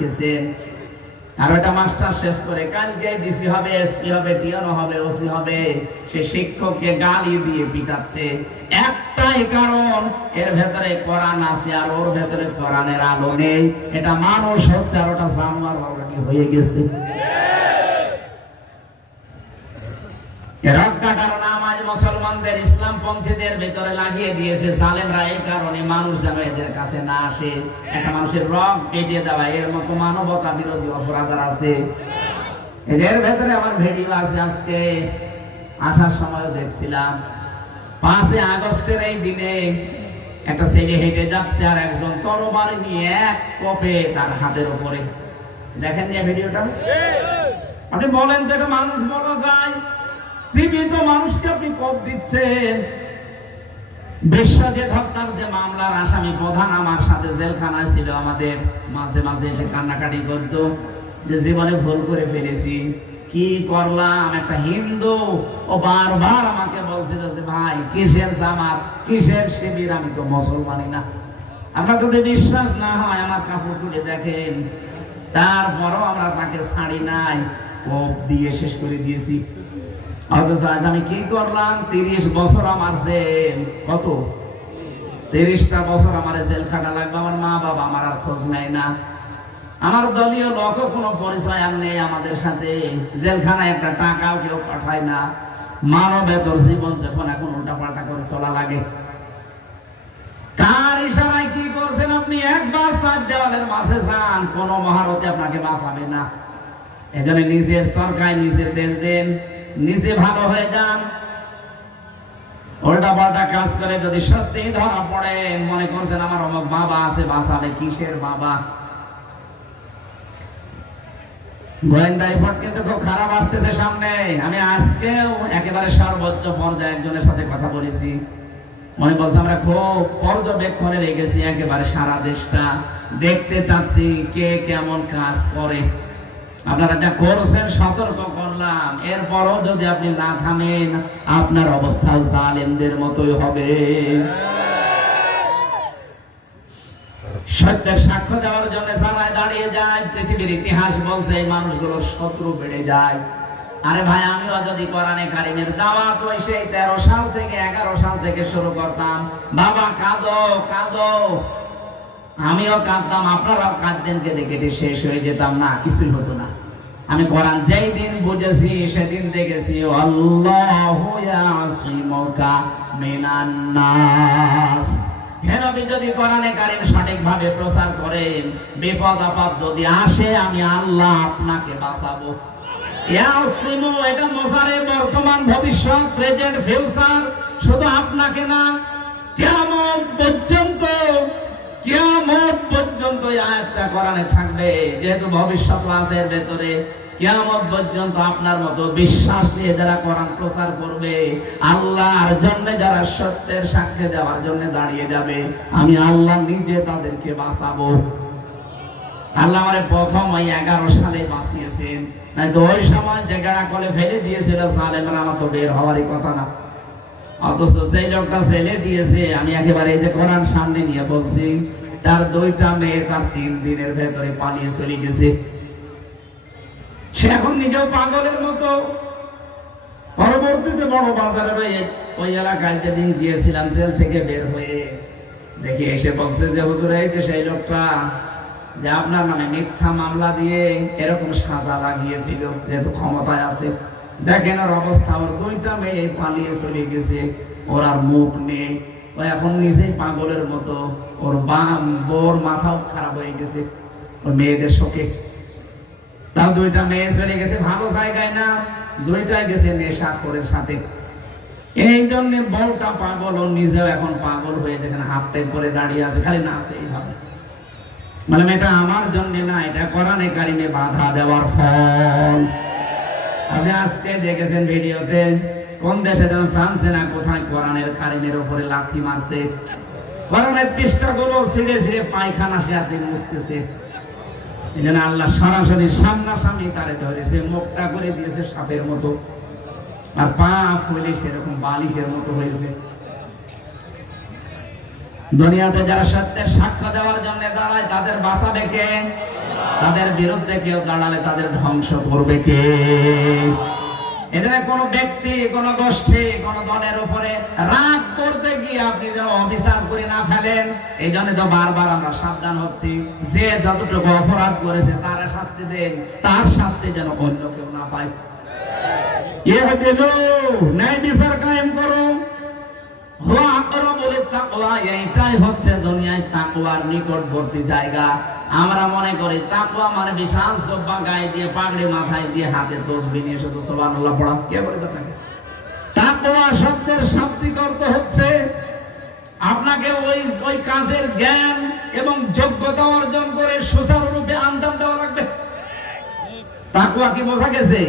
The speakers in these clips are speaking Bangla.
দেখেছেন। আর ওটা মাস্টার শেষ করে কালকে ডিসি হবে, এসপি হবে, টিএনও হবে, ওসি হবে, সে শিক্ষককে গালি দিয়ে পিটাচ্ছে। একটাই কারণ, এর ভেতরে কোরআন আছে আর ওর ভেতরে কোরআনের আলো নেই। এটা মানুষ হচ্ছে আর ওটা জানোয়ার অলরেডি হয়ে গেছে। মুসলমানদের ইসলামপন্থীদের ভেতরে লাগিয়ে দিয়েছে জালেমরা, এই কারণে মানুষ যেন এদের কাছে না আসে। একটা মানুষের রগ কেটে দেওয়া, এর মতো মানবতা বিরোধী অপরাধ আছে এদের ভেতরে। আমার ভিডিও আছে, আজকে আসার সময় দেখছিলাম 5 আগস্টের এই দিনে একটা ছেলে হেঁটে যাচ্ছে আর একজন তরবারি নিয়ে এক কোপে তার হাতের উপরে। দেখেন যে ভিডিওটা, আপনি বলেন দেখো মানুষ বলা যায়? জীবিত মানুষকে আপনি কোপ দিচ্ছেন। বিশ্বজিৎ হত্যার যে মামলার আসামি প্রধান আমার সাথে জেলখানায় ছিল, আমাদের মাঝে মাঝে এসে কান্নাকাটি করতো যে জীবনে ভুল করে ফেলেছি, কি করলাম। একটা হিন্দু ও বারবার আমাকে বলছিল যে ভাই কিসের জামাত, কিসের শিবির, আমি তো মুসলমানই না। আপনার যদি বিশ্বাস না হয় আমার কাপড় তুলে দেখেন। তারপরও আমরা তাকে ছাড়ি নাই, কোপ দিয়ে শেষ করে দিয়েছি। অথচ আজ আমি কি করলাম? 30 বছর আমার জেল, কত 30টা বছর আমার জেলখানা লাগবে। আমার মা বাবা আমার আর খোঁজ নেয় না, আমার দলীয় লোকও কোনো পরিচয় আর নেই আমাদের সাথে। জেলখানায় একটা টাকাও কেউ পাঠায় না। মানবেতর জীবন যখন এখন উল্টাপাল্টা করে চলা লাগে। কার ইশারায় কি করছেন আপনি? একবার 4 দেওয়ালের মাঝে যান, কোনো মহারথী আপনাকে বাঁচাবে না। এজন্য নিজের সরকার নিজে তেল দেন, নিজে ভালো হয়ে যান। উল্টা পাল্টা কাজ করে যদি সত্যি ধরা পড়ে, মনে করছেন আমার অমুক বাবা আছে, বাঁচাবে। কিসের বাবা? গোয়েন্দা রিপোর্ট কিন্তু খুব খারাপ আসতেছে সামনে। আমি আজকেও একেবারে সর্বোচ্চ পর্যায়ে একজনের সাথে কথা বলেছি, মনে বলছে আমরা খুব পর্যবেক্ষণে রেখেছি একেবারে সারা দেশটা, দেখতে চাচ্ছি কে কেমন কাজ করে। আপনারা যা করছেন সতর্ক করলাম, এরপরও যদি আপনি না থামেন আপনার অবস্থা জালেমদের মতোই হবে। সত্যের সাক্ষ্য দেওয়ার জন্য সারায় দাঁড়িয়ে যায়। পৃথিবীর ইতিহাস বলছে এই মানুষগুলোর শত্রু বেড়ে যায়। আরে ভাই, আমিও যদি কোরআনে কারিমের দাওয়াত ওই সেই 13 সাল থেকে 11 সাল থেকে শুরু করতাম, বাবা কাঁদো কাঁদো, আমিও কাঁদতাম, আপনারাও কাঁদতেন, কেঁদে কেটে শেষ হয়ে যেতাম না, কিছুই হতো না। আমি কোরআন যেই দিন বুঝেছি সেদিন দেখেছি আল্লাহু ইয়াসিমুকা মিনান নাস। হে নবী, যদি কোরআনে কারীম সঠিকভাবে প্রচার করেন, বিপদ আপদ যদি আসে আমি আল্লাহ আপনাকে বাঁচাবো। ইয়াসিমু এটা মুসারের বর্তমান ভবিষ্যৎ, প্রেজেন্ট ফিউচার, শুধু আপনাকে না, কিয়ামত পর্যন্ত। কিয়ামত পর্যন্ত এই আয়াতটা কোরআনে থাকবে, যেহেতু ভবিষ্যৎ আছে এর ভেতরে। কিয়ামত পর্যন্ত আপনার মতো বিশ্বাস নিয়ে যারা কোরআন প্রচার করবে, আল্লাহর জন্য যারা সত্যের সাক্ষ্য দেওয়ার জন্য দাঁড়িয়ে যাবে, আমি আল্লাহ নিজে তাদেরকে বাঁচাবো। আল্লাহ আমারে প্রথম ওই 11 সালে বাঁচিয়েছেন, নয়তো ওই সময় যে গাড়া কলে ফেলে দিয়েছিল জালেমরা, আমার তো বের হওয়ারই কথা না। অথচ সেই লোকটা ছেলে দিয়েছে। আমি একেবারে এই যে কোরআন সামনে নিয়ে বলছি, তার 2টা মেয়ে তার 3 দিনের ভেতরে পালিয়ে চলে গেছে। সে এখন নিজেও পাগলের মতো। পরবর্তীতে বড় বাজারে ওই এলাকায় যেদিন গিয়েছিলাম জেল থেকে বের হয়ে, দেখি এসে বলছে যে হুজুর, এই যে সেই লোকটা যে আপনার নামে মিথ্যা মামলা দিয়ে এরকম সাজা লাগিয়েছিল, যেহেতু ক্ষমতায় আছে, দেখেন ওর অবস্থা, ওর 2টা মেয়ে পালিয়ে চলে গেছে, ওর আর মুখ নেই, ও এখন নিজেই পাগলের মতো। ওর বোর মাথাও খারাপ হয়ে গেছে ওর মেয়েদের শোকে। তাও 2টা মেয়ে চলে গেছে ভালো জায়গায় না, 2টাই গেছে নেশাখোরের সাথে। এই জন্য বউটা পাগল, ও নিজেও এখন পাগল হয়ে দেখেন হাফ প্যান্ট পরে দাঁড়িয়ে আছে, খালি নাচে এইভাবে। মানে এটা আমার জন্য না, এটা কোরআনে কারিমে বাধা দেওয়ার ফল। আপনি আজকে দেখেছেন ভিডিওতে কোন দেশে, যেমন ফ্রান্সে না কোথায়, কোরআনের কারিমের উপরে লাথি মারছে, কোরআনের পৃষ্ঠাগুলো ছিঁড়ে ছিঁড়ে পায়খানা সে আপনি মুছতেছে। এই জন্য আল্লাহ সরাসরি সামনাসামনি তারে ধরেছে, মুখটা করে দিয়েছে সাপের মতো, আর পা ফুলে সেরকম বালিশের মতো হয়েছে। দুনিয়াতে যারা সত্যের সাক্ষ্য দেওয়ার জন্য দাঁড়ায় তাদের বাঁচাবে কে? তাদের বিরুদ্ধে কেউ দাঁড়ালে তাদের ধ্বংস করবে কে? এখানে কোন ব্যক্তি, কোন গোষ্ঠী, কোন দলের উপরে রাগ করতে গিয়ে আপনি যেন অবিচার করে না ফেলেন। এই জন্য তো বারবার আমরা সাবধান হচ্ছি, যে যতটুকু অপরাধ করেছে তার শাস্তি দেন, তার শাস্তি যেন অন্য কেউ না পায়। ন্যায় বিচার কায়েম করো। এইটাই হচ্ছে দুনিয়ায় তাকওয়ার নিকটবর্তী জায়গা। আমরা মনে করি তাকওয়া মানে বিশাল সোফা গায়ে দিয়ে, পাগড়ি মাথায় দিয়ে, হাতে তসবিহ নিয়ে শুধু সুবহানাল্লাহ পড়া। কে বলে আপনাকে? তাকওয়া শব্দের শাব্দিক অর্থ হচ্ছে আপনাকে ওই কাজের জ্ঞান এবং যোগ্যতা অর্জন করে সুচারুরূপে আঞ্জাম দেওয়া লাগবে। তাকওয়া কি বোঝা গেছে?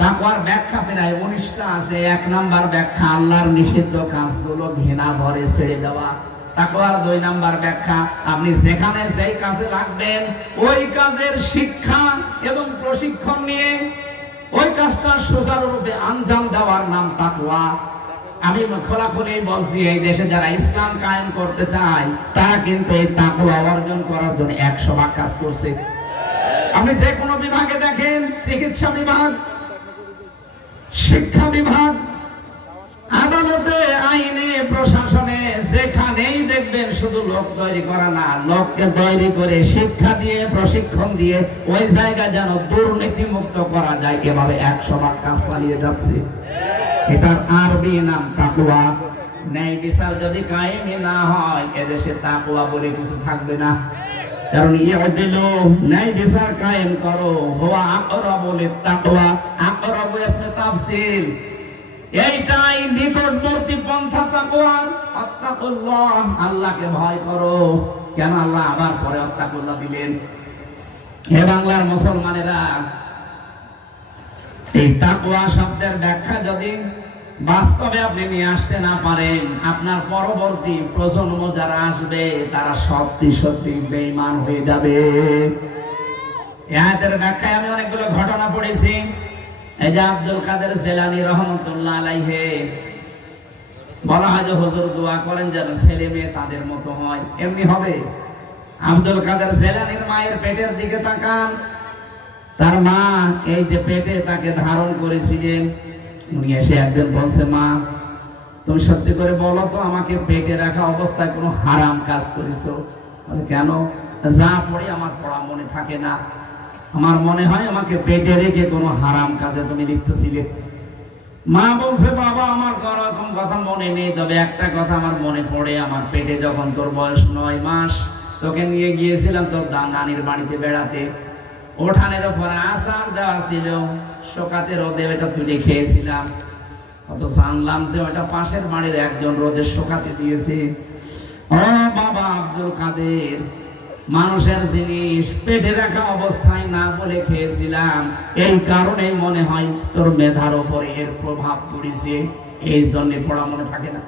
তাকওয়ার ব্যাখ্যা প্রায় 19টা আছে। 1 নাম্বার ব্যাখ্যা আল্লাহর নিষিদ্ধ কাজগুলো ঘৃণা ভরে ছেড়ে দেওয়া। তাকওয়ার 2 নাম্বার ব্যাখ্যা আপনি যেখানে যেই কাজে লাগবেন ওই কাজের শিক্ষা এবং প্রশিক্ষণ নিয়ে ওই কাজটা সুচারুরূপে আঞ্জাম দেওয়ার নাম তাকওয়া। আমি খোলাখুলি বলছি, এই দেশে যারা ইসলাম কায়েম করতে চায় তারা কিন্তু এই তাকওয়া অর্জন করার জন্য 100 ভাগ কাজ করছে। আপনি যে কোনো বিভাগে দেখেন, চিকিৎসা বিভাগ, শিক্ষা বিভাগ, আদালতে, আইনে, প্রশাসনে, যেখানেই দেখবেন শুধু লোক তৈরি করা না, লোককে তৈরি করে শিক্ষা দিয়ে, প্রশিক্ষণ দিয়ে ওই জায়গা যেন দুর্নীতি মুক্ত করা যায়, এভাবে 100 ভাগ কাজ চালিয়ে যাচ্ছে। এটার আরবি নাম তাকওয়া। ন্যায় বিচার যদি কায়েম না হয় এদেশে তাকওয়া বলে কিছু থাকবে না। কারণ ন্যায় বিচার কায়েম করো, হুয়া আকরাবু লিত্তাকওয়া। আকরাবু ইসমে তাফসীর, এইটাই নিকটবর্তী পন্থা তাকওয়া। আত্তাকুল্লাহ, আল্লাহকে ভয় করো। কেন আল্লাহ আবার পরে আত্তাকুল্লাহ দিলেন? হে বাংলার মুসলমানেরা, এই তাকওয়া শব্দের ব্যাখ্যা যদি বাস্তবে আপনি নিয়ে আসতে না পারেন, আপনার পরবর্তী প্রজন্ম যারা আসবে তারা সত্যি সত্যি বেঈমান হয়ে যাবে। এই আয়াতের ব্যাখ্যায় আমি অনেকগুলো ঘটনা পড়েছি। এই যে আব্দুল কাদের জিলানী রহমাতুল্লাহ আলাইহি বলা হয় যে হুজুর দোয়া করেন যেন ছেলে মেয়ে তাদের মতো হয়। এমনি হবে? আব্দুল কাদের জিলানীর মায়ের পেটের দিকে তাকান। তার মা এই যে পেটে তাকে ধারণ করেছিলেন, উনি এসে একদিন বলছে, মা তুমি সত্যি করে বলো তো, আমাকে পেটে রাখা অবস্থায় কোনো হারাম কাজ করেছো? বলে কেন? যা পড়ি আমার পড়া মনে থাকে না, আমার মনে হয় আমাকে পেটে রেখে কোনো হারাম কাজে তুমি লিপ্ত ছিলে। মা বলছে, বাবা আমার কোন কথা মনে নেই, তবে একটা কথা আমার মনে পড়ে। আমার পেটে যখন তোর বয়স 9 মাস, তোকে নিয়ে গিয়েছিলাম তোর নানির বাড়িতে বেড়াতে। ওঠানের উপরে আচার দেওয়া ছিল, শোকাতে রোদে ওটা তুলে খেয়েছিলাম। অত জানলাম যে ওটা পাশের বাড়ির একজন রোদে শোকাতে দিয়েছে। ও বাবা আব্দুল কাদের, মানুষের জিনিস পেটে রাখা অবস্থায় না বলে খেয়েছিলাম, এই কারণে মনে হয় তোর মেধার উপরে এর প্রভাব পড়েছে, এই জন্য পড়া মনে থাকে না।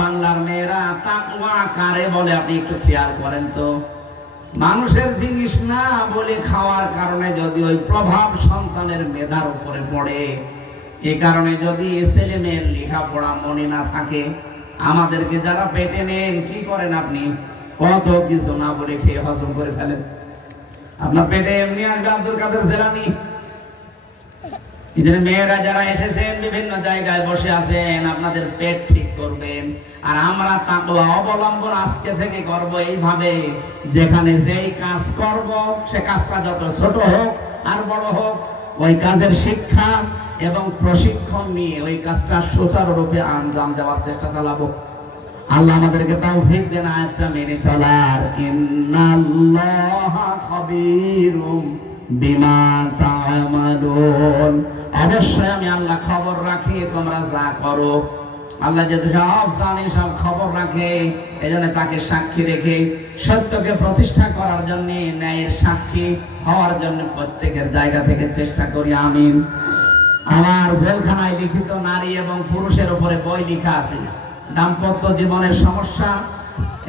বাংলার মেয়েরা, তাকওয়া কারে বলে আপনি একটু খেয়াল করেন তো। মানুষের জিনিস না বলে খাওয়ার কারণে যদি ওই প্রভাব সন্তানের মেধার উপরে পড়ে, এই কারণে যদি ছেলে মেয়ের লেখাপড়া মনে না থাকে, আমাদেরকে যারা পেটে নেন কি করেন আপনি? কত কিছু না বলে খেয়ে হজম করে ফেলেন। আপনার পেটে এমনি আসবে আব্দুল কাদের জিলানী। মেয়েরা যারা এসেছেন বিভিন্ন জায়গায় বসে আছেন, আপনাদের পেট ঠিক করবেন। আর আমরা তাকওয়া অবলম্বন আজকে থেকে করব এইভাবে, যেখানে যেই কাজ করব সে কাজটা যত ছোট হোক আর বড় হোক, ওই কাজের শিক্ষা এবং প্রশিক্ষণ নিয়ে ওই কাজটা সুচারুরূপে আঞ্জাম দেওয়ার চেষ্টা চালাবো। আল্লাহ আমাদেরকে তৌফিক দেন আয়াতটা মেনে চলার। ইন্নাল্লাহা খাবীরুম বিমা তা'মালুন, অবশ্যই আমি আল্লাহ খবর রাখি তোমরা যা করো। আল্লাহ যেহেতু সব জানে, সব খবর রাখে, এই জন্য তাকে সাক্ষী রেখে সত্যকে প্রতিষ্ঠা করার জন্য, ন্যায়ের সাক্ষী হওয়ার জন্য প্রত্যেকের জায়গা থেকে চেষ্টা করি। আমিন। আমার জেলখানায় লিখিত নারী এবং পুরুষের উপরে বই লেখা আছে, দাম্পত্য জীবনের সমস্যা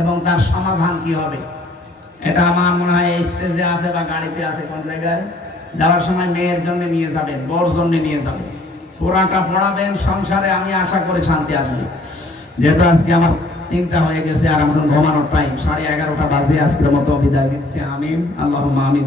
এবং তার সমাধান কি হবে। এটা আমার মনে হয় স্টেজে আছে বা গাড়িতে আছে, কোন জায়গায় যাওয়ার সময় মেয়ের জন্য নিয়ে যাবেন, বর জন্য নিয়ে যাবেন, পুরাটা পড়াবেন। সংসারে আমি আশা করি শান্তি আসবে। যেহেতু আজকে আমার 3টা হয়ে গেছে আর আমার ঘুমানোর টাইম, 11:30 বাজে, আজকের মতো বিদায় দিচ্ছি। আমিন, আল্লাহুম্মা আমিন।